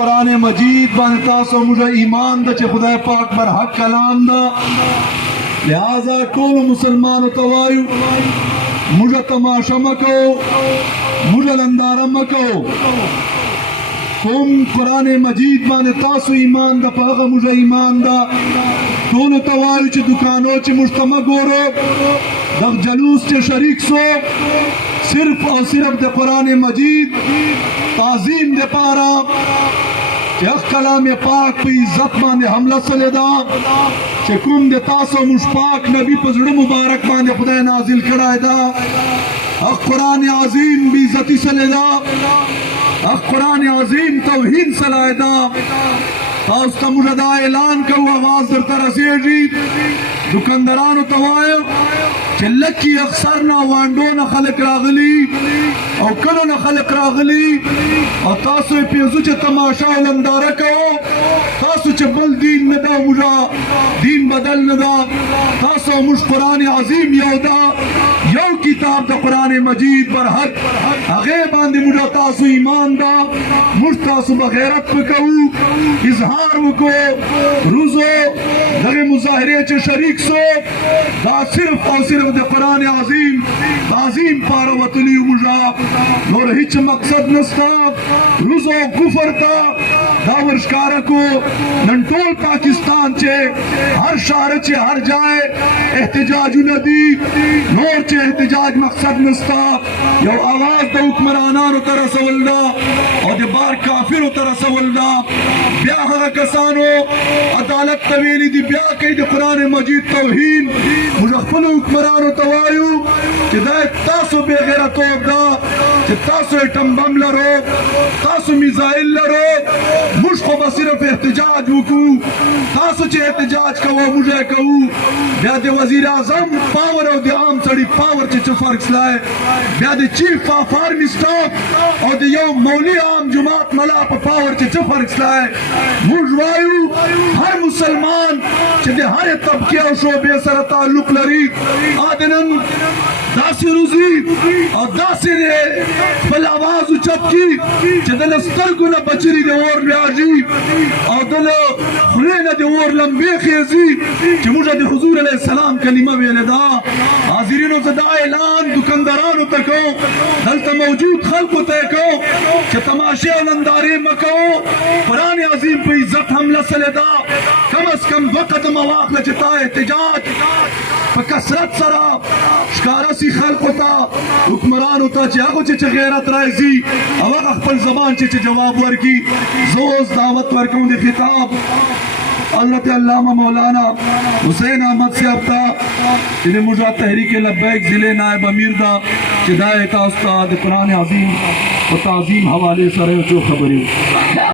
कुरान मजीद बन तासो मुझे ईमान द चे खुदा पाक बर हक कलाम दा लिहाजा टोल मुसलमान तवायु मुझे तमाशा मको मुझे लंदारा मको तुम कुरान मजीद बन तासो ईमान दा पाग मुझे ईमान दा टोल तवायु चे दुकानों चे मुश्तमा गोरो दग जलूस चे शरीक सो सिर्फ और सिर्फ दे कुरान मजीद ताजीम दे पारा कलाम पाक पे इज्जत माने हमला सलेदा चकुम दे तासो मुशपाक नबी पजड़ मुबारक माने खुदा नाजिल करायदा कुरान अजीम भी इज्जती सलेदा कुरान अजीम तौहीन सलायदा तास्ता मुजदा ऐलान करो आवाज दर तरसेजी दुकानदारान तवायो चलकी अक्सर ना वांडो ना खलक रागली और कलो ना खलक रागली और तासो पेजु चे तमाशा लंदारा कहो तासो चे बल दीन नदा मुजा दीन बदल नदा तासो मुश कुरान अजीम यौदा यौ किताब दा कुरान मजीद पर हक अगे बांधे मुजा तासो ईमान दा मुश तासो बगैरत पे कहू इजहार को रूजो लगे मुजाहरे चे शरीक सो दा सिर्फ और सिर्फ दे कुरान अजीम अजीम पारा वतली मुजा और हिच मकसद नस्ता रूजो कुफर ता दावरशकार को नंटोल पाकिस्तान चे हर शहर चे हर जाए एहतजाज नदी नोर चे एहतजाज मकसद नस्ता यो आवाज दा हुक्मरानान उतर सवलदा और दे बार काफिर उतर सवलदा ब्याह कसानो अदालत तवीली दी ब्याह कई दे कुरान मजीद तौहीन मुजफ्फल हुक्मरान तवायु कि दा तासो बेगैरत दा कि तासो एटम बम लरो तासो मिसाइल लरो मुझको बस सिर्फ एहतजाज वकू तासो चे एहतजाज कहो मुझे कहू ब्यादे वजीर आजम पावर और दे आम सड़ी पावर चे फर्क लाए ब्यादे चीफ ऑफ आर्मी स्टाफ और दे यो मौली आम जुमात मला पावर चे फर्क लाए मुझवायु हर मुसलमान चे दे हर तबके और शोबे सर ताल्लुक लरी आदनन दासी रुजी और दासी ने फल आवाज उचकी चे दे नस्तर को न बचरी दे और ब्याजी और दलो खुलेना दे और लंबे खेजी कि मुझे दे हुजूर अलैहि सलाम कलिमा वेलदा हाजिरीनों से दा ऐलान दुकानदारान तको दलता मौजूद खल्क तको कि तमाशे और अंदारे मको कुरान अजीम पे इज्जत हमला सलेदा कम अज कम दो कदम वाक लचता एहतजाज कसरत सरा शकारा सी खल्क होता हुक्मरान होता चाहो चे गैरत राइजी अवक अखपल जबान चे जवाब वर्की जोज दावत वर्कों दे खिताब हज़रत अल्लामा मौलाना हुसैन अहमद से अब्दा इन्हें मुझा तहरीक लब्बैक जिले नायब अमीर दा हिदायत उस्ताद कुरान अजीम और ताज़ीम हवाले सरे जो खबरी